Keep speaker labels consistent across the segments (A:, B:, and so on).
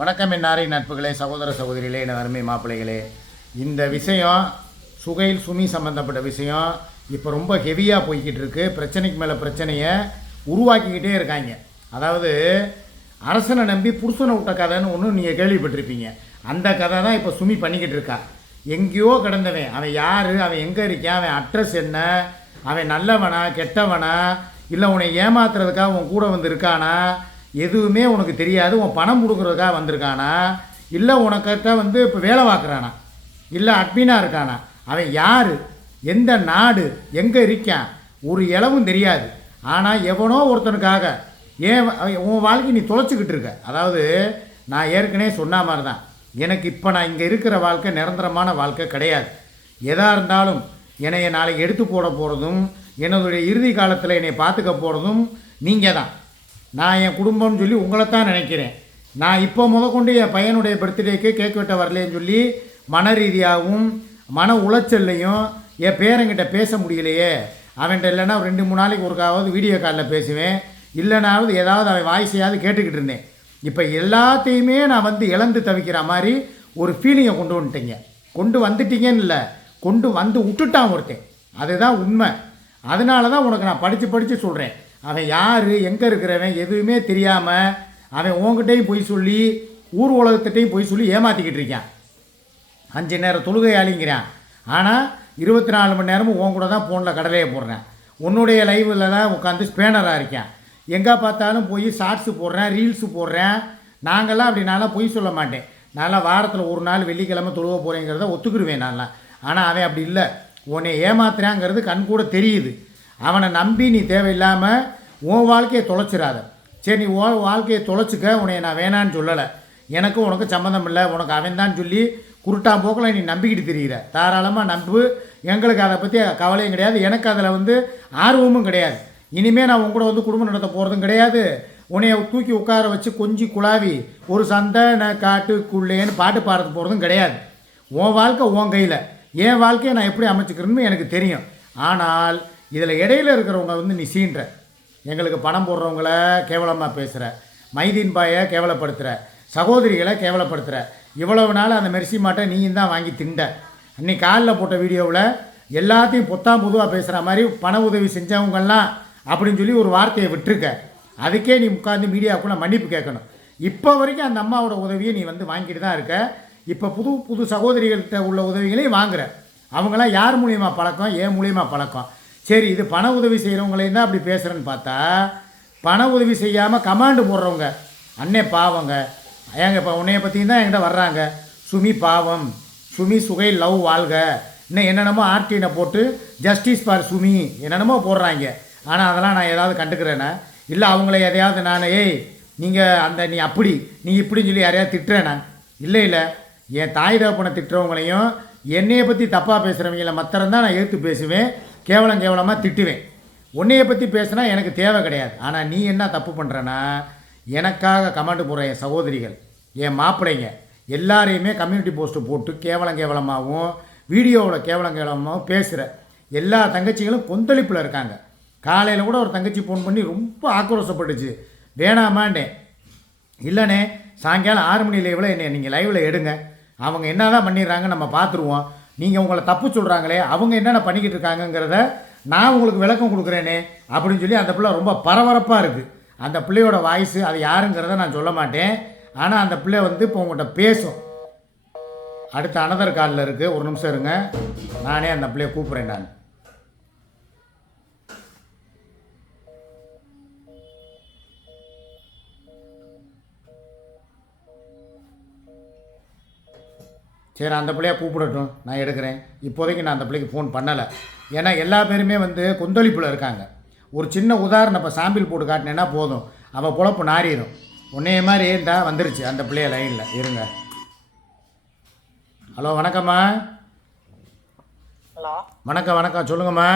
A: வணக்கம் என்னாரை நட்புகளே சகோதர சகோதரிகளே என அருமை மாப்பிள்ளைகளே. இந்த விஷயம் சுகையில் சுமி சம்மந்தப்பட்ட விஷயம் இப்போ ரொம்ப ஹெவியாக போய்கிட்டு இருக்கு பிரச்சனைக்கு மேலே பிரச்சனையை உருவாக்கிக்கிட்டே இருக்காங்க. அதாவது அரசனை நம்பி புருஷனை விட்ட கதைன்னு ஒன்று நீங்கள் கேள்விப்பட்டிருப்பீங்க. அந்த கதை தான் இப்போ சுமி பண்ணிக்கிட்டு இருக்கா. எங்கேயோ கிடந்தவன். அவன் யார்? அவன் எங்கே இருக்கான்? அவன் அட்ரஸ் என்ன? அவன் நல்லவனா கெட்டவனா? இல்லை உன்னை ஏமாத்துறதுக்காக உன் கூட வந்து இருக்கானா? எதுவுமே உனக்கு தெரியாது உன் பணம் கொடுக்குறதுக்காக வந்திருக்கானா? இல்லை உனக்கிட்ட வந்து இப்போ வேலை பார்க்குறானா? இல்லை அட்மினாக இருக்கானா? அவன் யார்? எந்த நாடு? எங்கே இருக்கான்? ஒரு இளவும் தெரியாது. ஆனால் எவனோ ஒருத்தனுக்காக ஏன் உன் வாழ்க்கை நீ தொலைச்சிக்கிட்டு இருக்க? அதாவது நான் ஏற்கனவே சொன்ன மாதிரி தான் எனக்கு இப்போ நான் இங்கே இருக்கிற வாழ்க்கை நிரந்தரமான வாழ்க்கை கிடையாது. எதாக இருந்தாலும் என்னைய நாளைக்கு எடுத்து போட போகிறதும் என்னுடைய இறுதி காலத்தில் என்னை பார்த்துக்க போகிறதும் நீங்கள் தான் நான் என் குடும்பம்னு சொல்லி உங்களை தான் நினைக்கிறேன். நான் இப்போ முதற்கொண்டு என் பையனுடைய பர்த்டேக்கு கேக் வெட்ட வரலேன்னு சொல்லி மன ரீதியாகவும் மன உளைச்சல்லையும் என் பேரங்கிட்ட பேச முடியலையே. அவன்கிட்ட இல்லைன்னா ரெண்டு மூணு நாளைக்கு ஒருக்காவது வீடியோ காலில் பேசுவேன். இல்லைனாவது ஏதாவது அவன் வாய்ஸையாவது கேட்டுக்கிட்டு இருந்தேன். இப்போ எல்லாத்தையுமே நான் வந்து இழந்து தவிக்கிற மாதிரி ஒரு ஃபீலிங்கை கொண்டு வந்துட்டீங்க. கொண்டு வந்துட்டீங்கன்னு இல்லை கொண்டு வந்து விட்டுட்டான் ஒருத்தன். அதுதான் உண்மை. அதனால தான் உனக்கு நான் படித்து படித்து சொல்கிறேன் அவன் யார் எங்கே இருக்கிறவன் எதுவுமே தெரியாமல் அவன் உங்ககிட்டையும் போய் சொல்லி ஊர் உலகத்திட்டையும் போய் சொல்லி ஏமாற்றிக்கிட்டு இருக்கான். அஞ்சு நேரம் தொழுகையாளிங்கிறான். ஆனால் இருபத்தி நாலு மணி நேரமும் உன் கூட தான் ஃபோனில் கடலையை போடுறேன். உன்னுடைய லைவில் தான் உட்காந்து ஸ்பேனராக இருக்கேன். எங்கே பார்த்தாலும் போய் ஷார்ட்ஸு போடுறேன் ரீல்ஸு போடுறேன். நாங்கள்லாம் அப்படி நான்லாம் பொய் சொல்ல மாட்டேன். நான்லாம் வாரத்தில் ஒரு நாள் வெள்ளிக்கிழமை தொழுவ போகிறேங்கிறத ஒத்துக்கிடுவேன் நான்லாம். ஆனால் அவன் அப்படி இல்லை. உன்னை ஏமாத்துறாங்கிறது கண் கூட தெரியுது. அவனை நம்பி நீ தேவையில்லாமல் உன் வாழ்க்கையை தொலைச்சிடாத. சரி நீ உன் வாழ்க்கையை தொலைச்சிக்க உன்னை நான் வேணான்னு சொல்லலை. எனக்கும் உனக்கு சம்மந்தம் இல்லை. உனக்கு அவன் தான் சொல்லி குருட்டா போக்கில் நீ நம்பிக்கிட்டு தெரிகிற தாராளமாக நம்பு. எங்களுக்கு அதை பற்றி கவலையும் கிடையாது. எனக்கு அதில் வந்து ஆர்வமும் கிடையாது. இனிமேல் நான் உன் கூட வந்து குடும்பம் நடத்த போகிறதும் கிடையாது. உன்னைய தூக்கி உட்கார வச்சு கொஞ்சி குழாவி ஒரு சந்தன காட்டுக்குள்ளேன்னு பாட்டு பாடுறது போகிறதும் கிடையாது. உன் வாழ்க்கை உன் கையில். என் வாழ்க்கையை நான் எப்படி அமைச்சுக்கிறேன்னு எனக்கு தெரியும். ஆனால் இதில் இடையில இருக்கிறவங்க வந்து நீ சீன்ற. எங்களுக்கு பணம் போடுறவங்கள கேவலமாக பேசுகிற மைதீன் பாயை கேவலப்படுத்துகிற சகோதரிகளை கேவலப்படுத்துகிற இவ்வளவு நாள் அந்த மெர்சி மாட்டை நீயும் தான் வாங்கி திண்ட. அன்னைக்கு காலில் போட்ட வீடியோவில் எல்லாத்தையும் பொத்தாம் பொதுவாக பேசுகிற மாதிரி பண உதவி செஞ்சவங்கெல்லாம் அப்படின்னு சொல்லி ஒரு வார்த்தையை விட்டுருக்க. அதுக்கே நீ உட்காந்து மீடியாவுக்குள்ள மன்னிப்பு கேட்கணும். இப்போ வரைக்கும் அந்த அம்மாவோட உதவியை நீ வந்து வாங்கிட்டு தான் இருக்க. இப்போ புது புது சகோதரிகள்கிட்ட உள்ள உதவிகளையும் வாங்குற. அவங்களாம் யார் மூலியமாக பழக்கம்? ஏன் மூலியமாக பழக்கம்? சரி இது பண உதவி செய்கிறவங்களையும் தான் அப்படி பேசுகிறேன்னு பார்த்தா பண உதவி செய்யாமல் கமாண்டு போடுறவங்க. அண்ணே பாவங்க. ஏங்க இப்போ உன்னைய பற்றியும் தான் என்கிட்ட வர்றாங்க. சுமி பாவம். சுமி சுகை லவ் வாழ்க. இன்னும் என்னென்னமோ ஆர்டினை போட்டு ஜஸ்டிஸ் ஃபார் சுமி என்னென்னமோ போடுறாங்க. ஆனால் அதெல்லாம் நான் ஏதாவது கண்டுக்கிறேனே? இல்லை அவங்கள எதையாவது நான் ஏய் நீங்கள் அந்த நீ அப்படி நீ இப்படின்னு சொல்லி யாரையாவது திட்டுறேனா? இல்லை இல்லை. என் தாய் தகப்பனை திட்டுறவங்களையும் என்னையை பற்றி தப்பாக பேசுகிறவங்கள மத்திரம்தான் நான் எடுத்து பேசுவேன். கேவலம் கேவலமாக திட்டுவேன். உன்னைய பற்றி பேசுனா எனக்கு தேவை கிடையாது. ஆனால் நீ என்ன தப்பு பண்ணுறனா எனக்காக கமெண்ட் போடுற என் சகோதரிகள் என் மாப்பிள்ளைங்க எல்லாரையுமே கம்யூனிட்டி போஸ்ட்டு போட்டு கேவலம் கேவலமாகவும் வீடியோவில் கேவலம் கேவலமாகவும் பேசுகிற எல்லா தங்கச்சிகளும் கொந்தளிப்பில் இருக்காங்க. காலையில் கூட ஒரு தங்கச்சி ஃபோன் பண்ணி ரொம்ப ஆக்ரோஷப்பட்டுச்சு. வேணாமான்னே இல்லைண்ணே சாயங்காலம் ஆறு மணி லைவில் என்னை நீங்கள் லைவில் எடுங்க. அவங்க என்ன தான் பண்ணிடுறாங்க நம்ம பார்த்துருவோம். நீங்கள் உங்களை தப்பு சொல்கிறாங்களே அவங்க என்னென்ன பண்ணிக்கிட்டு இருக்காங்கங்கிறத நான் உங்களுக்கு விளக்கம் கொடுக்குறேனே அப்படின்னு சொல்லி அந்த பிள்ளை ரொம்ப பரபரப்பாக இருக்குது அந்த பிள்ளையோட வாய்ஸு அது யாருங்கிறத நான் சொல்ல மாட்டேன். ஆனால் அந்த பிள்ளை வந்து இப்போ உங்கள்கிட்ட பேசும். அடுத்த அனதர் காலில் இருக்குது ஒரு நிமிஷம் இருங்க. நானே அந்த பிள்ளையை கூப்பிட்றேன் நான். சரி அந்த பிள்ளைய கூப்பிடட்டும் நான் எடுக்கிறேன். இப்போதைக்கு நான் அந்த பிள்ளைக்கு ஃபோன் பண்ணலை. ஏன்னா எல்லா பேருமே வந்து கொந்தளிப்பில் இருக்காங்க. ஒரு சின்ன உதாரணம் இப்போ சாம்பிள் போட்டு காட்டினேன்னா போதும். அவள் பொழப்பு நாறிடும் உன்னைய மாதிரி இருந்தா வந்துருச்சு அந்த பிள்ளைய லைனில் இருங்க. ஹலோ வணக்கம்மா.
B: ஹலோ.
A: வணக்கம் வணக்கம். சொல்லுங்கம்மா.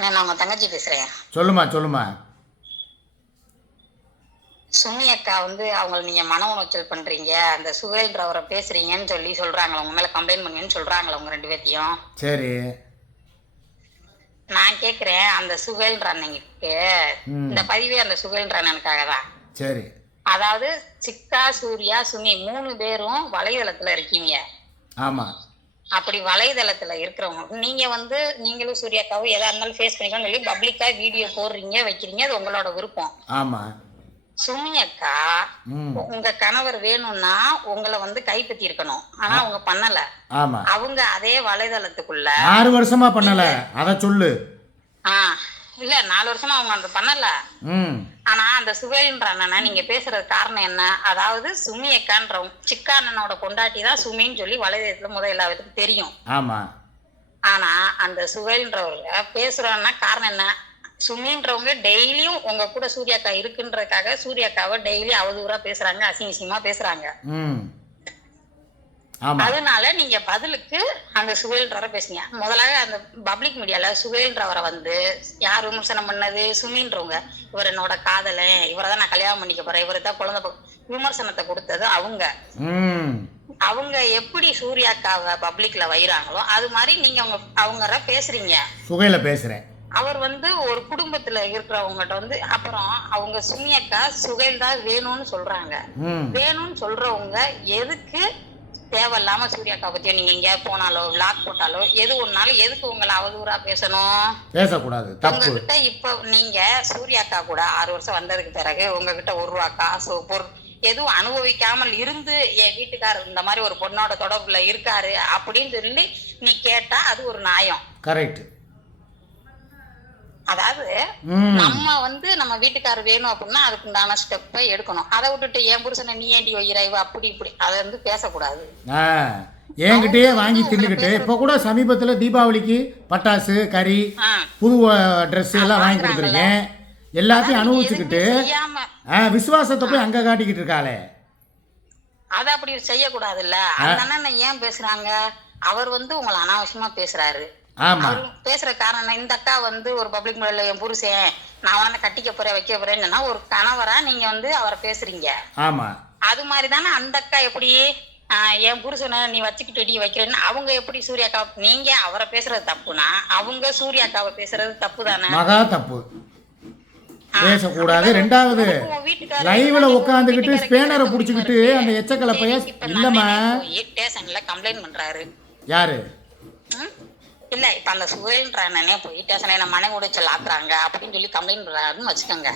B: நான் உங்க தங்கச்சி பேசுறேன்.
A: சொல்லுமா சொல்லுமா
B: சுமி அக்கா வந்து அவங்கள நீங்க மன உளைச்சல் பண்றீங்க. அந்த சுகேல்ன்றவரை பேசுறீங்கன்னு சொல்லி சொல்றாங்களா உங்க மேல கம்ப்ளைண்ட் பண்ணுங்கன்னு சொல்றாங்களா உங்க ரெண்டு பேர்த்தையும்.
A: சரி.
B: நான் கேக்குறேன் அந்த சுகேல்ன்ற அண்ணனுக்கு. இந்த பதிவே அந்த சுகேல்ன்ற அண்ணனுக்காக தான்.
A: சரி.
B: அதாவது சிக்கா சூர்யா சுமி மூணு பேரும் வலைதளத்துல இருக்கீங்க.
A: ஆமாம்
B: அப்படி வலைதளத்துல இருக்கிறவங்க நீங்க வந்து நீங்களும் சூர்யாக்காவும் எதா இருந்தாலும் ஃபேஸ் பண்ணிக்கணும்னு சொல்லி பப்ளிக்கா வீடியோ போடுறீங்க வைக்கிறீங்க அது உங்களோட விருப்பம்.
A: ஆமாம்
B: சுமி அக்கா உங்க கணவர் வேணும்னா உங்களை வந்து கைப்பற்றி இருக்கணும். ஆனா அவங்க பண்ணல.
A: ஆமாம்
B: அவங்க அதே வலைதளத்துக்குள்ள
A: ஆறு வருஷமா பண்ணலை. அதை சொல்லு.
B: இல்ல நாலு வருஷமா அவங்க அந்த பண்ணல. ஆனா அந்த சுவேல்ன்ற அண்ணனை நீங்க பேசுறது காரணம் என்ன? அதாவது சுமி அக்கான்ற சிக்கா அண்ணனோட கொண்டாட்டி தான் சுமின்னு சொல்லி வலைதளத்துல முதல் எல்லா பேத்துக்கும் தெரியும்.
A: ஆமாம்
B: ஆனா அந்த சுவேல்ன்றவங்க பேசுறோன்னா காரணம் என்ன? சுமின்றவங்க டெய்லியும் உங்க கூட சூர்யாக்கா இருக்குன்றதுக்காக சூர்யாக்காவை டெய்லி அவதூறா பேசுறாங்க அசிங்க அசிங்கமா பேசுறாங்க அதனால நீங்க பதிலுக்கு அந்த சுவேல்ன்றவரை பேசுங்க. முதலாக அந்த பப்ளிக் மீடியால சுவேல்ன்றவரை வந்து யார் விமர்சனம் பண்ணது? சுமின்றவங்க. இவர் என்னோட காதலன். இவரை தான் நான் கல்யாணம் பண்ணிக்க போறேன். இவரை தான் குழந்தை விமர்சனத்தை கொடுத்தது அவங்க. அவங்க எப்படி சூர்யாக்காவை பப்ளிக்ல வைறாங்களோ அது மாதிரி நீங்க அவங்க அவங்கற பேசுறீங்க.
A: சுகையில பேசுகிறேன்
B: அவர் வந்து ஒரு குடும்பத்துல இருக்கிறவங்ககிட்ட வந்து அப்புறம் அவங்க சுமியக்கா சுகைல் தான் வேணும்னு சொல்றாங்க. வேணும்னு சொல்றவங்க எதுக்கு தேவையில்லாம சூர்யாக்கா பத்தியோ நீங்க எங்கேயாவது போனாலோ விளாக் போட்டாலோ எது ஒன்னாலும் எதுக்கு உங்களை அவதூறா பேசணும்?
A: பேசக்கூடாது
B: உங்ககிட்ட இப்ப நீங்க சூர்யாக்கா கூட ஆறு வருஷம் வந்ததுக்கு பிறகு உங்ககிட்ட ஒரு ரூபா காசு பொருள் எதுவும் அனுபவிக்காமல் இருந்து என் வீட்டுக்காரர் இந்த மாதிரி ஒரு பொண்ணோட தொடர்புல இருக்காரு அப்படின்னு சொல்லி நீ கேட்டா அது ஒரு நியாயம்.
A: கரெக்ட்.
B: அதாவது நம்ம வந்து நம்ம வீட்டுக்காரர் வேணும் அப்படின்னா அதுக்கு உண்டான ஸ்டெப்பை எடுக்கணும். அதை விட்டுட்டு என் புருஷனை நீ ஏண்டி வைக்கிற இவ அப்படி இப்படி. அதை வந்து பேசக்கூடாது.
A: என்கிட்டயே வாங்கி தின்னுக்கிட்டு இப்போ கூட சமீபத்தில் தீபாவளிக்கு பட்டாசு கறி புது ட்ரெஸ் எல்லாம் வாங்கி கொடுத்துருக்கேன் எல்லாத்தையும் அனுபவிச்சுக்கிட்டு விசுவாசத்தை போய் அங்கே காட்டிக்கிட்டு இருக்காளே.
B: அதை அப்படி செய்யக்கூடாதுல்ல. அண்ணன் ஏன் பேசுறாங்க? அவர் வந்து உங்களை அனாவசியமா பேசுறாரு. அவர் பேசுற காரணம்? இந்த அக்கா வந்து ஒரு பப்ளிக் முறையில் என் புருஷன் நான் அவனை கட்டிக்க போறேன் வைக்க போறேன்னா ஒரு கணவரா நீங்க வந்து அவரை பேசுறீங்க.
A: ஆமாம்
B: அது மாதிரி தானே அந்த அக்கா எப்படி என் புருஷனை நீ வச்சுக்கிட்டு நீ வைக்கிறேன்னு. அவங்க எப்படி சூர்யாக்கா நீங்க அவரை பேசுறது தப்புனா அவங்க சூர்யாக்காவை பேசுறது தப்பு தானே?
A: மகா தப்பு. பேசக்கூடாது. ரெண்டாவது லைவ்ல உட்காந்துக்கிட்டு ஸ்பேனரை பிடிச்சிக்கிட்டு அந்த எச்சக்கலை பைய இல்லைம்மா
B: ஸ்டேஷன்ல கம்ப்ளைண்ட் பண்றாரு.
A: யாரு?
B: இல்ல இப்ப அந்த அண்ணனே போய் ஸ்டேஷன்ல என்ன மனை உடைச்சல் ஆக்குறாங்க அப்படின்னு சொல்லி கம்ப்ளைண்ட் பண்றாருன்னு வச்சுக்கோங்க.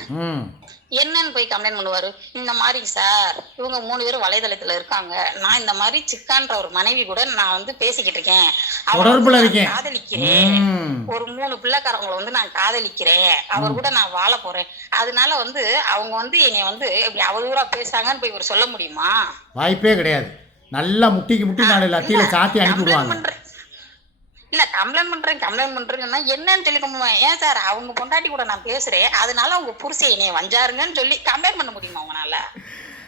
B: என்னன்னு போய் கம்ப்ளைண்ட் பண்ணுவாரு? இந்த மாதிரி சார் இவங்க மூணு பேரும் வலைதளத்துல இருக்காங்க. நான் இந்த மாதிரி சிக்கான்ற ஒரு மனைவி கூட நான் வந்து பேசிக்கிட்டு இருக்கேன்.
A: தொடர்புல இருக்கேன்.
B: காதலிக்கிறேன். ஒரு மூணு பிள்ளைக்காரங்களை வந்து நான் காதலிக்கிறேன். அவர் கூட நான் வாழ போறேன். அதனால வந்து அவங்க வந்து என்னை வந்து இப்படி அவதூறா பேசுறாங்கன்னு போய் இவர் சொல்ல முடியுமா?
A: வாய்ப்பே கிடையாது. நல்லா முட்டிக்கு முட்டி நாளையில் அத்தியில சாத்தி அனுப்பி
B: கம்ப்ளைண்ட்
A: விடுவாங்க.
B: பண்றேன். இல்ல கம்ப்ளைண்ட் பண்றேன் கம்ப்ளைண்ட் பண்றேன்னா என்னன்னு கம்ப்ளைண்ட் ஏன் சார் அவங்க பொண்டாட்டி கூட நான் பேசுறேன். அதனால உங்க புருஷன் என்னைய வஞ்சாருங்கன்னு சொல்லி கம்ப்ளைண்ட் பண்ண முடியுமா உங்களால?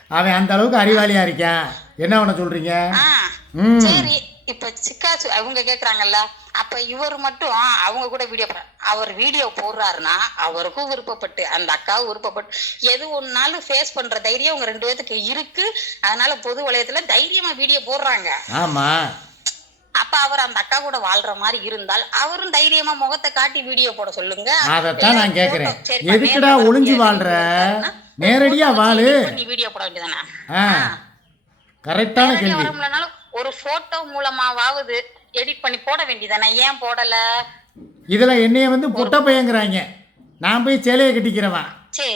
A: அவன் அந்த அளவுக்கு அறிவாளியா இருக்கான். என்ன பண்ண சொல்றீங்க?
B: சரி. இப்ப சிக்காச்சு அவங்க கேக்குறாங்கல்ல. அப்ப இவர் மட்டும் அவங்க கூட வீடியோ அவர் வீடியோ போடுறாருன்னா அவருக்கும் விருப்பப்பட்டு அந்த அக்காவும் விருப்பப்பட்டு எது ஒன்னாலும் ஃபேஸ் பண்ற தைரியம் உங்க ரெண்டு பேத்துக்கு இருக்கு. அதனால பொது வலயத்துல தைரியமா வீடியோ போடுறாங்க.
A: ஆமா.
B: அப்ப அவர் அந்த அக்கா கூட வாழ்ற மாதிரி இருந்தால் அவரும் தைரியமா முகத்தை காட்டி வீடியோ போட சொல்லுங்க.
A: அதைத்தான் நான்
B: சரிப்பா,
A: எதுக்குடா ஒளிஞ்சு வாழ்ற? நேரடியா வாழு.
B: பண்ணி வீடியோ போட வேண்டியதானே
A: கரெக்டான கேள்வி.
B: ஒரு போட்டோ மூலமாவது எடிட் பண்ணி போட வேண்டியதானே ஏன் போடல?
A: இதுல என்னைய வந்து பொட்ட பையங்கிறாங்க. நான் போய் சேலையை கட்டிக்கிறவன்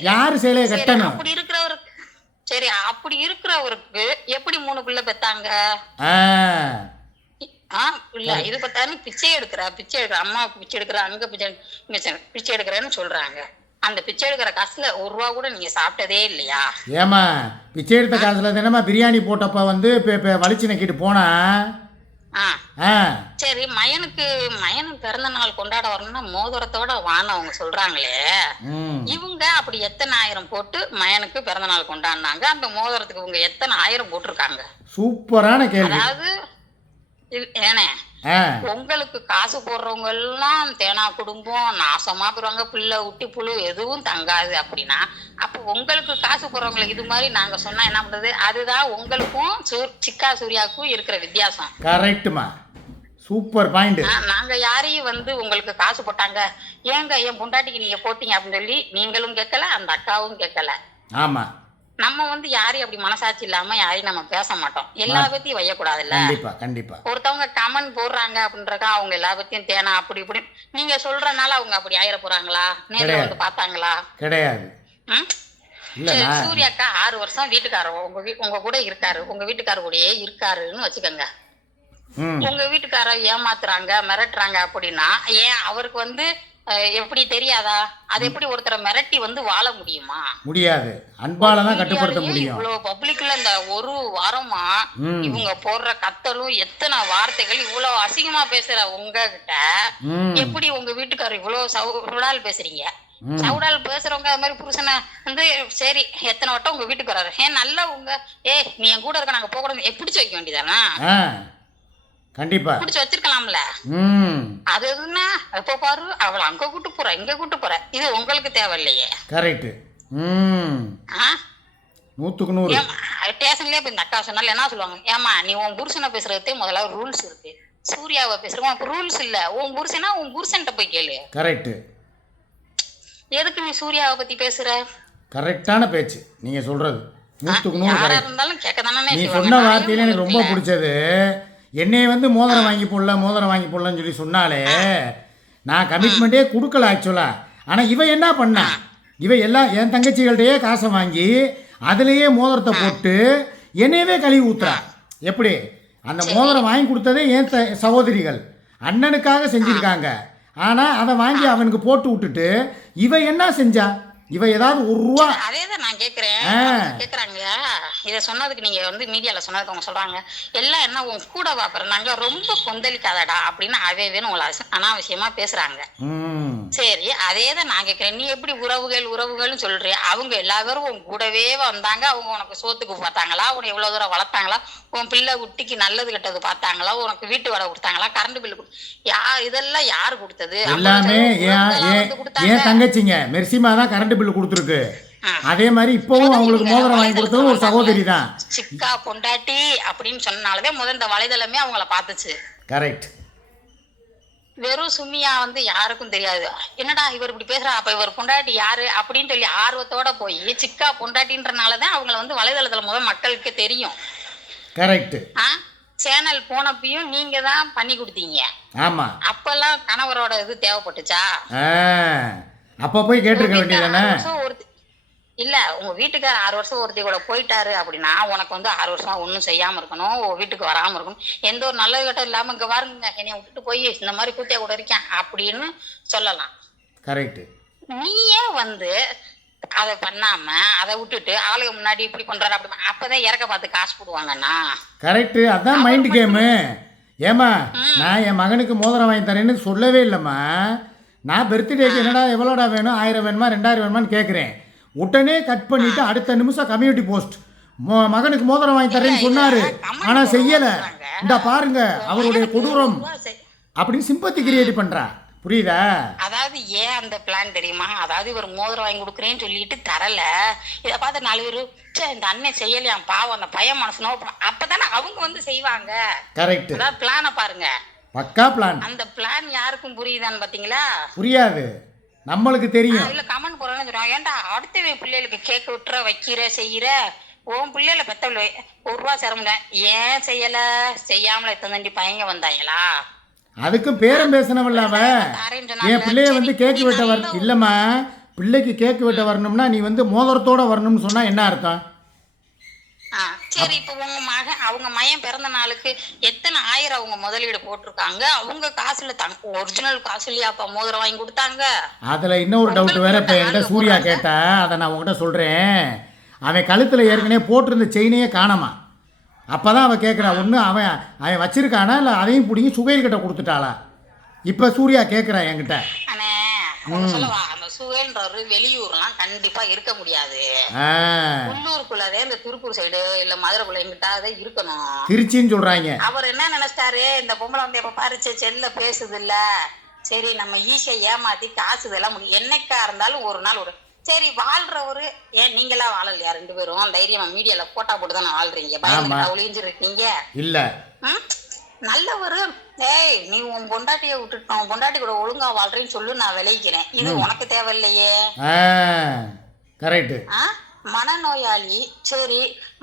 A: யாரு சேலையை கட்டணும்?
B: அப்படி இருக்கிறவருக்கு சரி அப்படி இருக்கிறவருக்கு எப்படி மூணு பிள்ளை பெத்தாங்க? இல்ல இது பார்த்தாலும் பிச்சை எடுக்கிற பிச்சை எடுக்கிற. அம்மா பிச்சை எடுக்கிற அங்க பிச்சை பிச்சை- பிச்சை எடுக்கிறேன்னு சொல்றாங்க. அந்த பிச்சை எடுக்கிற காசுல ஒரு ரூபா கூட நீங்க சாப்பிட்டதே இல்லையா?
A: ஏமா பிச்சை எடுத்த காசுல தினமா பிரியாணி போட்டப்ப வந்து வலிச்சு நக்கிட்டு போனா?
B: சரி மயனுக்கு மயனுக்கு பிறந்த நாள் கொண்டாட வரணும்னா மோதிரத்தோட வான்னு அவங்க சொல்றாங்களே. இவங்க அப்படி எத்தனை ஆயிரம் போட்டு மயனுக்கு பிறந்த நாள் கொண்டாடினாங்க. அந்த மோதிரத்துக்கு இவங்க எத்தனை ஆயிரம் போட்டிருக்காங்க?
A: சூப்பரான கேள்வி.
B: அதாவது ஏனே உங்களுக்கு காசு போடுறவங்க எல்லாம் தேனா குடும்பம் நாசமா போடுவாங்க பிள்ளை விட்டு புழு எதுவும் தங்காது அப்படின்னா அப்ப உங்களுக்கு காசு போடுறவங்களுக்கு இது மாதிரி நாங்க சொன்னா என்ன பண்றது? அதுதான் உங்களுக்கும் சிக்கா சூர்யாவுக்கும் இருக்கிற வித்தியாசம்.
A: கரெக்டுமா சூப்பர் பாயிண்ட்.
B: நாங்க யாரையும் வந்து உங்களுக்கு காசு போட்டாங்க? ஏங்க என் பொண்டாட்டிக்கு நீங்க போட்டீங்க அப்படின்னு சொல்லி நீங்களும் கேட்கல அந்த அக்காவும் கேட்கல.
A: ஆமாம்
B: நம்ம வந்து யாரையும் அப்படி மனசாட்சி இல்லாம யாரையும் நம்ம பேச மாட்டோம். எல்லா பத்தியும் வையக்கூடாதுல்ல?
A: கண்டிப்பாக கண்டிப்பாக
B: ஒருத்தவங்க கமெண்ட் போடுறாங்க அப்படின்றக்கா அவங்க எல்லா பத்தியும் தேனா அப்படி இப்படி. நீங்க சொல்றதுனால அவங்க அப்படி ஆயிர போறாங்களா? நேர்ல. வந்து பார்த்தாங்களா?
A: கிடையாது.
B: சூர்யாக்கா ஆறு வருஷம் வீட்டுக்காரர். உங்க உங்க கூட இருக்காரு. உங்க வீட்டுக்காரர் கூடயே இருக்காருன்னு வச்சுக்கோங்க. உங்க வீட்டுக்காரர் ஏமாத்துறாங்க மிரட்டுறாங்க அப்படின்னா ஏன் அவருக்கு வந்து எப்படி தெரியாதா? அது எப்படி ஒருத்தரை மிரட்டி வந்து வாழ முடியுமா?
A: முடியாது. அன்பால தான் கட்டுப்படுத்த முடியும்.
B: இவ்வளவு பப்ளிக்ல இந்த ஒரு வாரமா இவங்க போடுற கத்தலும் எத்தனை வார்த்தைகள் இவ்வளவு அசிங்கமா பேசுற உங்ககிட்ட
A: ம்.
B: எப்படி உங்க வீட்டுக்காரர் இவ்வளவு சவுடால் பேசுறீங்க. சவுடால் பேசுறவங்க அது மாதிரி புருஷனை வந்து சரி எத்தனை வட்டம் உங்க வீட்டுக்காரர்? ஏன் நல்ல உங்க ஏ நீ என் கூட இருக்க நாங்க போக கூடாது. பிடிச்சு வைக்க வேண்டியதானா?
A: ஆ கண்டிப்பாக
B: பிடிச்சு வச்சிருக்கலாம்ல.
A: ம்.
B: அது எதுன்னா எப்ப பாரு அவளை அங்க கூட்டு போற இங்க கூட்டு போற. இது உங்களுக்கு தேவையில்லையே.
A: கரெக்டு ம்.
B: ஆ?
A: நூற்றுக்கு நூறு.
B: ஸ்டேஷன்லயே இப்ப இந்த அக்கா சொன்னால என்ன சொல்லுவாங்க? ஏமா நீ உன் புருஷனை பேசுறதே முதல்ல ரூல்ஸ் இருக்கு. சூர்யாவை பேசுறோம் அப்ப ரூல்ஸ் இல்ல. உன் புருஷனா உன் புருஷன்ட்ட போய் கேளு.
A: கரெக்டு
B: எதுக்கு நீ சூர்யாவை பத்தி பேசுற?
A: கரெக்டான பேச்சு. நீங்கள் சொல்கிறது நூற்றுக்கு நூறு
B: யாரா
A: கரெக்ட்.
B: இருந்தாலும் கேட்கதானே
A: நீ சொன்ன வார்த்தையில எனக்கு ரொம்ப பிடிச்சது என்னைய வந்து மோதிரம் வாங்கி போடல மோதிரம் வாங்கி போடலன்னு சொல்லி சொன்னாலே நான் கமிட்மெண்ட்டே கொடுக்கல ஆக்சுவலாக ஆனால் இவ என்ன பண்ணா? இவ எல்லாம் என் தங்கச்சிகள்கிட்டயே காசை வாங்கி அதுலேயே மோதிரத்தை போட்டு என்னையவே கழுவி ஊத்துறா. எப்படி? அந்த மோதிரம் வாங்கி கொடுத்ததே என் த சகோதரிகள். அண்ணனுக்காக செஞ்சுருக்காங்க. ஆனால் அதை வாங்கி அவனுக்கு போட்டு விட்டுட்டு இவ என்ன செஞ்சா? இவ ஏதாவது ஒரு ரூபா
B: அதேதான் நான் கேக்குறேன். கேக்குறாங்க இத சொன்னதுக்கு நீங்க வந்து மீடியால சொன்னதுக்கு அவங்க சொல்றாங்க. எல்லாம் என்ன உன் கூட பாக்குறாங்க ரொம்ப கொந்தளிக்காதடா அப்படின்னு அவே வேணும் உங்களை அனாவசியமா பேசுறாங்க. சரி அதே தான் நான் கேட்கிறேன் நீ எப்படி உறவுகள் உறவுகள்னு சொல்றிய? அவங்க எல்லா பேரும் உன் கூடவே வந்தாங்க. அவங்க உனக்கு சோத்துக்கு பார்த்தாங்களா? உன்னை எவ்வளவு தூரம் வளர்த்தாங்களா? உன் பிள்ளை குட்டிக்கு நல்லது கெட்டது பார்த்தாங்களா? உனக்கு வீட்டு வாடகை கொடுத்தாங்களா? கரண்ட் பில்லு யா இதெல்லாம் யாரு கொடுத்தது?
A: எல்லாமே. ஏன் தங்கச்சிங்க? மெர்சிமா தான் கரண்ட் பில் கொடுத்துருக்கு. அதே மாதிரி இப்போவும் அவங்களுக்கு மோதிரம் வாங்கி கொடுத்ததும் ஒரு சகோதரி தான்.
B: சிக்கா பொண்டாட்டி அப்படின்னு சொன்னாலதான் முதல் இந்த வலைதளமே அவங்கள பார்த்துச்சு.
A: கரெக்ட்
B: வெறும் சுமியா வந்து யாருக்கும் தெரியாது. என்னடா இவர் இப்படி பேசுறா? அப்ப இவர் பொண்டாட்டி யாரு? அப்படின்னு சொல்லி ஆர்வத்தோட போய் சிக்கா பொண்டாட்டின்றனாலதான் அவங்கள வந்து வலைதளத்துல முதல் மக்களுக்கு தெரியும்.
A: கரெக்ட்
B: சேனல் போனப்பையும் நீங்க தான் பண்ணி கொடுத்தீங்க.
A: ஆமாம்
B: அப்பெல்லாம் கணவரோட இது தேவைப்பட்டுச்சா?
A: அப்போ போய் கேட்டிருக்க வேண்டியதானே
B: இல்ல உங்க வீட்டுக்கார ஆறு வருஷம் ஒருத்தி கூட போயிட்டாரு அப்படின்னா உனக்கு வந்து ஆறு வருஷம் ஒண்ணும் செய்யாம இருக்கணும் வீட்டுக்கு வராம இருக்கணும். எந்த ஒரு நல்ல கட்டம் இல்லாம இங்க பாருங்க என்னைய விட்டுட்டு போய் இந்த மாதிரி கூத்தியா கூட இருக்கேன் அப்படின்னு சொல்லலாம்.
A: கரெக்ட்
B: நீ ஏன் வந்து அதை பண்ணாம அதை விட்டுட்டு ஆளுங்க முன்னாடி இப்படி பண்றாரு அப்படி அப்பதான் இறக்க பார்த்து காசு போடுவாங்கண்ணா
A: கரெக்டு அதான் மைண்ட் கேமு ஏமா நான் என் மகனுக்கு மோதிரம் வாங்கி தரேன்னு சொல்லவே இல்லைம்மா. நான் பர்த்டேக்கு என்னடா எவ்வளோடா வேணும்? ஆயிரம் வேணுமா? ரெண்டாயிரம் வேணுமான்னு கேட்குறேன் உடனே கட் பண்ணிட்டு அடுத்த நிமிஷம் கம்யூனிட்டி போஸ்ட் மகனுக்கு மோதிரம் வாங்கி தரேன்னு சொன்னாரு. ஆனால் செய்யலை. இந்த பாருங்க அவருடைய கொடூரம். அப்படின்னு சிம்பத்தி கிரியேட் பண்றா. புரியுதா?
B: அதாவது ஏன் அந்த பிளான் தெரியுமா? அதாவது இவர் மோதிரம் வாங்கி கொடுக்குறேன்னு சொல்லிட்டு தரல. இதை பார்த்து நாலு பேர் இந்த அண்ணன் செய்யலையாம் பாவம் அந்த பையன் மனசு நோக்கம் அப்பதானே அவங்க வந்து செய்வாங்க.
A: கரெக்ட்
B: பிளானை பாருங்க.
A: பக்கா பிளான்
B: அந்த பிளான் யாருக்கும் புரியுதான்னு பாத்தீங்களா?
A: புரியாது. நம்மளுக்கு தெரியும்.
B: இல்ல கமெண்ட் போறேன்னு சொல்றாங்க ஏன்டா அடுத்த பிள்ளைகளுக்கு கேக் விட்டுற வைக்கிற செய்யற? உன் பிள்ளைல பெத்தவள ஒரு ரூபா சிரமங்க. ஏன் செய்யல? செய்யாமல எத்தனை பையங்க வந்தாங்களா
A: அதுக்கும் பேரம்
B: சொன்னாங்க.
A: என் பிள்ளைய வந்து கேக்கு
B: நீ
A: வெட்ட வர இல்லைம்மா பிள்ளைக்கு கேக்கு வெட்ட வரணும்னா நீ வந்து மோதிரத்தோட வரணும்னு சொன்னா என்ன அர்த்தம்?
B: ஆ, சரி இப்ப உங்க மகன் அவங்க மயன் பிறந்த நாளுக்கு எத்தனை ஆயிரம் அவங்க முதலீடு போட்டிருக்காங்க? அவங்க காசுல தங்க ஒரிஜினல் காசுலயா அப்ப மோதிரம் வாங்கி கொடுத்தாங்க.
A: அதில் இன்னொரு டவுட் வேற இப்போ என்கிட்ட சூர்யா கேட்டா அதை நான் உங்ககிட்ட சொல்கிறேன் அவன் கழுத்தில் ஏற்கனவே போட்டிருந்த செயினையே காணாமா? அப்போ தான் அவன் கேட்குறா ஒன்று அவன் அவன் வச்சிருக்கானா? இல்லை அதையும் பிடிங்கி சுகையில் கிட்ட கொடுத்துட்டாளா? இப்போ சூர்யா கேட்குறான் என்கிட்ட.
B: சொல்லவா அந்த சுவேல்ன்றவரு வெளியூர்லாம் கண்டிப்பா இருக்க முடியாது. உள்ளூருக்குள்ளதே இந்த திருப்பூர் சைடு இல்ல மதுரைக்குள்ள எங்கிட்டாவது இருக்கணும்.
A: திருச்சின்னு சொல்கிறாங்க
B: அவர் என்ன நினைச்சிட்டாரு இந்த பொம்பளை வந்து எப்ப பாரு செல்ல பேசுது இல்ல சரி நம்ம ஈஸியா ஏமாத்தி காசு இதெல்லாம் என்னைக்கா இருந்தாலும் ஒரு நாள் ஒரு சரி வாழ்றவரு ஏன் நீங்களா வாழலையா ரெண்டு பேரும்? தைரியமா மீடியால போட்டா போட்டு தானே வாழ்றீங்க பயந்துட்டு ஒளிஞ்சு இருக்கீங்க.
A: இல்லை.
B: ம்? நல்லவரு. ஏய் நீ உன் பொண்டாட்டியை விட்டுட்டு உன் பொண்டாட்டி கூட ஒழுங்கா வாழ்றேன்னு சொல்லு நான் விளைவிக்கிறேன். இது உனக்கு தேவையில்லையே.
A: கரெக்டு
B: மனநோயாளி சரி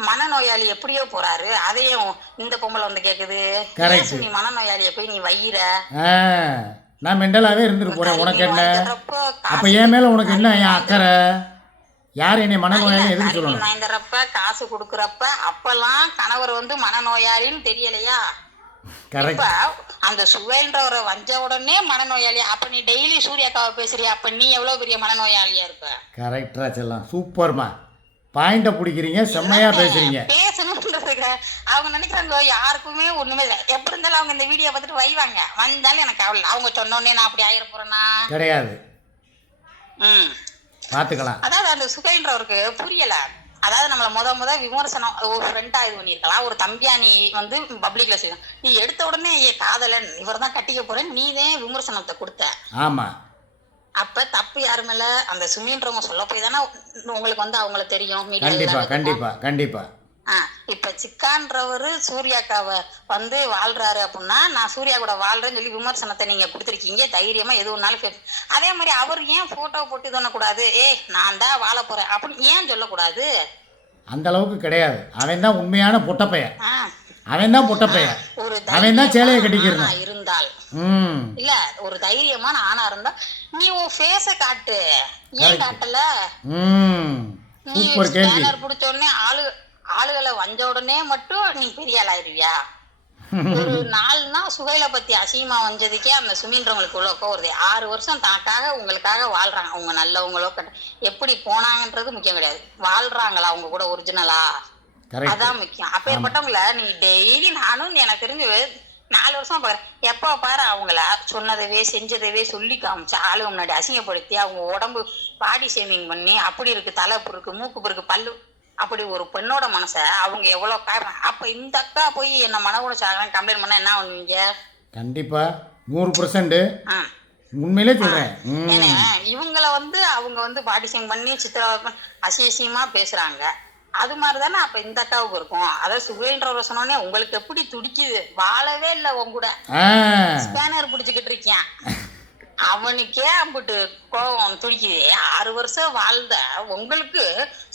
B: மனநோயாளி எப்படியோ போறாரு. அதையும் இந்த பொம்பளை வந்து கேக்குது. நீ மனநோயாளிய போய் நீ வையிற?
A: நான் மெண்டலாகவே இருந்துட்டு போகிறேன் உனக்கு என்ன? அப்போ என் மேலே உனக்கு என்ன என் அக்கறை? யார் என்னை மனநோயாளி எதுக்கு சொல்லணும்
B: காசு கொடுக்கறப்ப அப்பெல்லாம் கணவர் வந்து மனநோயாளின்னு தெரியலையா? இப்ப அந்த சுவேன்றவரை வந்த உடனே மனநோயாளி அப்ப நீ டெய்லி சூர்யாக்காவை பேசுறிய? அப்ப நீ எவ்வளவு பெரிய மனநோயாளியா இருப்ப?
A: கரெக்டா செல்லாம். சூப்பர்மா பாயிண்ட்டை பிடிக்கிறீங்க செம்மையாக பேசுகிறீங்க
B: பேசணுன்றதுக்கு அவங்க நினைக்கிறாங்க யாருக்குமே ஒண்ணுமே இல்லை. எப்படி இருந்தாலும் அவங்க இந்த வீடியோ பார்த்துட்டு வைவாங்க வந்தாலும் எனக்கு அவள் அவங்க சொன்ன உடனே நான் அப்படி ஆயிர போறேனா?
A: கிடையாது.
B: ம்.
A: பார்த்துக்கலாம்.
B: அதாவது அந்த சுகைன்றவருக்கு புரியல. அதாவது நம்மள முத முத விமர்சனம் ஒரு ஃப்ரெண்டா இது பண்ணியிருக்கலாம். ஒரு தம்பியா நீ வந்து பப்ளிக்ல செய்யணும் நீ எடுத்த உடனே ஏ காதலன் இவர் தான் கட்டிக்க போறேன் நீ தான் விமர்சனத்தை கொடுத்த.
A: ஆமாம்
B: அப்ப தப்பு யாரு மேல? அந்த சுமின்றவங்க சொல்ல போய் தானே உங்களுக்கு வந்து அவங்கள தெரியும் media
A: கண்டிப்பாக
B: எல்லாருக்கும். இப்ப சிக்கான்றவரு சூர்யாக்காவை வந்து வாழ்றாரு அப்படின்னா நான் சூர்யா கூட வாழ்றேன்னு சொல்லி விமர்சனத்தை நீங்க கொடுத்துருக்கீங்க. தைரியமா எது ஒன்னாலும் அதே மாதிரி அவர் ஏன் போட்டோ போட்டு தோணக்கூடாது ஏய் நான் தான் வாழ போறேன். அப்படின்னு ஏன் சொல்லக்கூடாது?
A: அந்த அளவுக்கு கிடையாது. அவன் தான் உண்மையான பொட்டப்பையன். அவன் தான் பொட்டப்பையன்.
B: ஒரு
A: அவன் தான் சேலையை.
B: ஆணா இருந்தால். இல்ல ஒரு தைரியமான ஆணா இருந்தா நீ உன் ஃபேஸ காட்டு. ஏன். காட்டல?
A: ம்.
B: நீ ஸ்கேனர் பிடிச்ச உடனே ஆளு ஆளுகளை வந்த உடனே மட்டும் நீ பெரிய ஆளாயிருவியா ஒரு நாள்னா சுகையில பத்தி அசிங்கமா வந்ததுக்கே அந்த சுமீன்றவங்களுக்கு உள்ள வருது. ஆறு வருஷம் தனக்காக உங்களுக்காக வாழ்றாங்க. அவங்க நல்லவங்களோ எப்படி போனாங்கன்றது முக்கியம் கிடையாது. வாழ்றாங்களா அவங்க கூட ஒரிஜினலா அதான் முக்கியம். அப்பேற்பட்டவங்கள நீ டெய்லி நானும் எனக்கு தெரிஞ்சு நாலு வருஷம் பாரு எப்ப பாரு அவங்கள சொன்னதவே செஞ்சதவே சொல்லி காமிச்சு ஆளுங்க முன்னாடி அசிங்கப்படுத்தி அவங்க உடம்பு பாடி ஷேமிங் பண்ணி அப்படி இருக்கு தலை இருக்கு மூக்கு இருக்கு பல்லு அப்படி ஒரு பெண்ணோட மனச அவங்க எவ்வளவு காரணம் அப்ப இந்த அக்கா போய் என்ன மனகுண சாகலாம் கம்ப்ளைண்ட் பண்ணா என்ன பண்ணுவீங்க
A: கண்டிப்பாக நூறு பர்சன்ட்
B: ஆ.
A: உண்மையிலே சொல்கிறேன்
B: இவங்கள வந்து அவங்க வந்து பாடி ஷேம் பண்ணி சித்திர அசியசியமா பேசுறாங்க. அது மாதிரி தானே அப்ப இந்த அக்காவுக்கு இருக்கும். அதாவது சுகேன்றவர் சொன்னோடனே உங்களுக்கு எப்படி துடிக்குது? வாழவே இல்லை உன் கூட.
A: ஆ.
B: ஸ்கேனர் பிடிச்சிக்கிட்டு இருக்கியான் அவனுக்கே அம்பிட்டு கோவம் துடிக்குது. ஆறு வருஷம் வாழ்ந்த உங்களுக்கு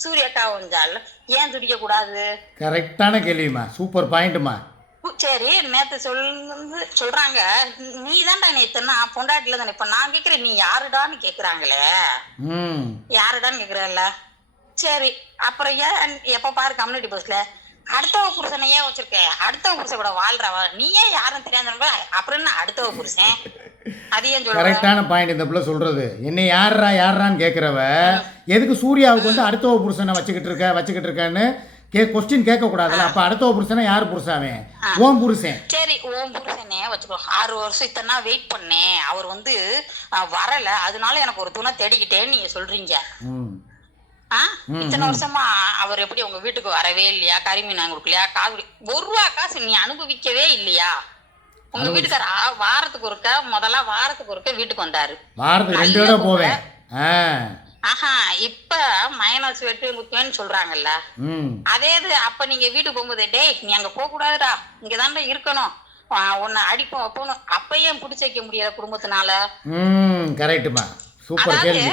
B: சூரியக்கா வந்தால் ஏன் துடிக்க கூடாது?
A: கரெக்டான கேள்விம்மா. சூப்பர் பாயிண்ட்டுமா
B: சரி நேத்து சொல்லு சொல்றாங்க. நீ தான்டா நேத்துன்னா பொண்டாட்டில தானே? இப்ப நான் கேக்குறேன் நீ யாருடான்னு கேக்குறாங்களே? யாருடான்னு கேக்குறல்ல சரி அப்புறம் ஏன் எப்ப பாரு கம்யூனிட்டி பஸ்ல அடுத்தவ புருஷனை ஏன் வச்சிருக்க? அடுத்தவ புருஷன் கூட வாழ்றவ. நீ ஏன் யாரும் தெரியாத அப்புறம் என்ன அடுத்தவ புருஷன்.
A: கரெக்டான பாயிண்ட் இந்த பிள்ளை சொல்கிறது என்னை யாரா யாரான்னு கேட்குறவ எதுக்கு சூர்யாவுக்கு வந்து அடுத்தவ புருஷனை வச்சுக்கிட்டு இருக்க வச்சுக்கிட்டு இருக்கன்னு கே கொஸ்டின் கேட்கக்கூடாதுல்ல. அப்போ அடுத்தவ புருஷனை யார் புருஷாவன் ஓன் புருஷன்.
B: சரி உன் புருஷனே வச்சுக்கோ. ஆறு வருஷம் இத்தனை வெயிட் பண்ணேன். அவர் வந்து வரல. அதனால எனக்கு ஒரு துணை தேடிக்கிட்டேன்னு நீங்க சொல்றீங்க? இத்தனை வருஷமா அவர் எப்படி உங்க வீட்டுக்கு வரவே இல்லையா? கறிமீன் வாங்கி கொடுக்கலையா? காசு ஒரு ரூபா காசு நீ அனுபவிக்கவே இல்லையா? உங்க வீட்டுக்கார வாரத்துக்கு ஒருக்க முதல்ல வாரத்துக்கு ஒருக்க வீட்டுக்கு வந்தாரு.
A: வாரத்துக்கு ரெண்டு தடவை போவேன்.
B: ஆஹா இப்ப மைனஸ் வெட்டு முக்கியம்னு சொல்றாங்கல்ல. அதே இது அப்ப நீங்க வீட்டுக்கு போகும்போது டேய் நீ அங்க போக கூடாதுடா இங்கதான்டா இருக்கணும். உன்னை அடிப்போம் வைப்போம் அப்ப ஏன் பிடிச்சு வைக்க முடியல குடும்பத்தினால.
A: கரெக்டுமா சூப்பர் கேள்வி.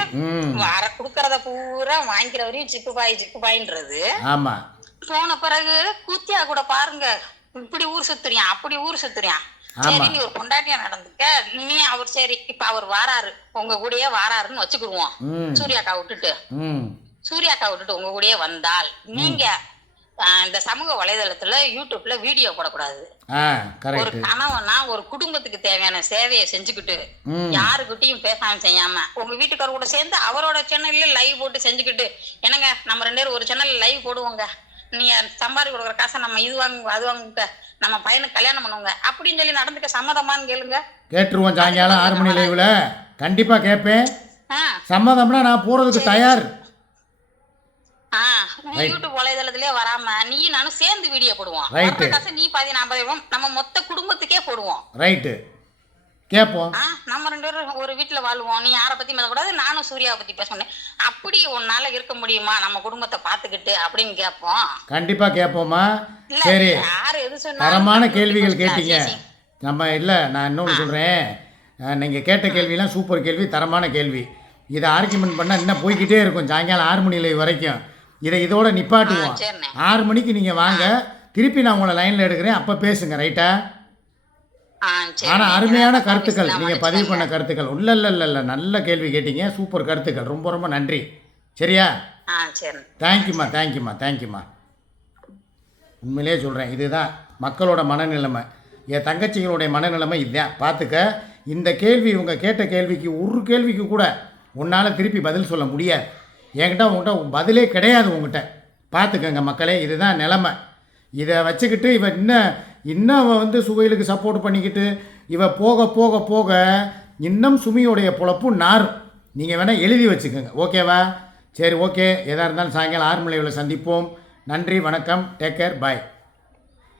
B: வர குடுக்கறத பூரா வாங்கிக்கிற வரையும் சிக்கு பாய் சிக்கு பாயின்றது.
A: ஆமாம்
B: போன பிறகு கூத்தியா கூட பாருங்க. இப்படி ஊர் சுத்துறியான் அப்படி ஊர் சுத்துறியான் சரி நீ ஒரு பொண்டாட்டியா நடந்துக்க. நீ அவர் சரி இப்ப அவர் வாராரு. உங்க கூடயே வாராருன்னு வச்சுக்கிடுவோம் சூர்யாக்கா விட்டுட்டு. சூர்யாக்கா விட்டுட்டு உங்க கூடயே வந்தால் நீங்க இந்த சமூக வலைதளத்துல யூடியூப்ல வீடியோ போடக்கூடாது. ஒரு கணவனா ஒரு குடும்பத்துக்கு தேவையான சேவையை செஞ்சுக்கிட்டு யாருக்கிட்டையும் பேசாம செய்யாம உங்க வீட்டுக்கார கூட சேர்ந்து அவரோட சேனல்ல லைவ் போட்டு செஞ்சுக்கிட்டு என்னங்க நம்ம ரெண்டு பேரும் ஒரு சேனல்ல லைவ் போடுவோங்க. நீங்க சம்பாதி கொடுக்குற காசை நம்ம இது வாங்க அது வாங்க நம்ம பையனுக்கு கல்யாணம் பண்ணுவோங்க அப்படின்னு சொல்லி நடந்துக்க சம்மதமான்னு கேளுங்க.
A: கேட்டுருவோம் சாயங்காலம் ஆறு மணி லைவில் கண்டிப்பாக கேட்பேன். சம்மதம்னா நான் போகிறதுக்கு தயார்.
B: யூடியூப் வலைதளத்திலே வராம நீ நானும் சேர்ந்து வீடியோ போடுவோம். வர்ற காசை நீ பாதி நான் பாதி. நம்ம மொத்த குடும்பத்துக்கே போடுவோம்.
A: ரைட்டு கேட்போம்
B: நம்ம ரெண்டு பேரும் ஒரு வீட்டுல வாழ்வோம். நீ யாரை பத்தி பேசக்கூடாது நானும் சூர்யாவை பத்தி பேச முடியும். அப்படி உன்னால இருக்க முடியுமா? நம்ம குடும்பத்தை பாத்துக்கிட்டு அப்படின்னு கேட்போம்
A: கண்டிப்பாக கேட்போமா சரி.
B: யாரு எது சொன்னாலும்
A: தரமான கேள்விகள் கேட்டீங்க. நம்ம இல்லை நான் இன்னொன்று சொல்கிறேன் நீங்கள் கேட்ட கேள்விலாம் சூப்பர் கேள்வி தரமான கேள்வி. இதை ஆர்கியூமெண்ட் பண்ணால் இன்னும் போய்க்கிட்டே இருக்கும். சாயங்காலம் ஆறு மணி வரைக்கும். இதை இதோட நிப்பாட்டுவோம். ஆறு மணிக்கு நீங்கள் வாங்க. திருப்பி நான் உங்களை லைனில் எடுக்கிறேன். அப்போ பேசுங்க ரைட்டா ஆனால் அருமையான கருத்துக்கள். நீங்கள் பதிவு பண்ண. கருத்துக்கள். இல்லை இல்லை இல்லை இல்லை நல்ல கேள்வி கேட்டீங்க. சூப்பர் கருத்துக்கள். ரொம்ப ரொம்ப நன்றி. சரியா?
B: ஆ சரி
A: தேங்க்யூம்மா தேங்க்யூம்மா தேங்க்யூம்மா உண்மையிலே சொல்கிறேன் இதுதான் மக்களோட மனநிலைமை. என் தங்கச்சிகளுடைய மனநிலைமை இதுதான். பார்த்துக்க. இந்த கேள்வி இவங்க கேட்ட கேள்விக்கு ஒரு கேள்விக்கு கூட உன்னால் திருப்பி பதில் சொல்ல முடியாது. என்கிட்ட உங்கள்கிட்ட பதிலே கிடையாது உங்கள்கிட்ட பார்த்துக்கங்க மக்களே இதுதான் நிலமை. இதை வச்சுக்கிட்டு இவன் இன்னும் இன்னும் அவன் வந்து சுவையிலுக்கு சப்போர்ட் பண்ணிக்கிட்டு இவ போக போக போக இன்னும் சுமியோடைய பொழப்பும் நாரும் நீங்கள் வேணால் எழுதி வச்சுக்கோங்க. ஓகேவா சரி ஓகே எதாக இருந்தாலும் சாயங்காலம் ஆறு மலை சந்திப்போம். நன்றி வணக்கம். Take care bye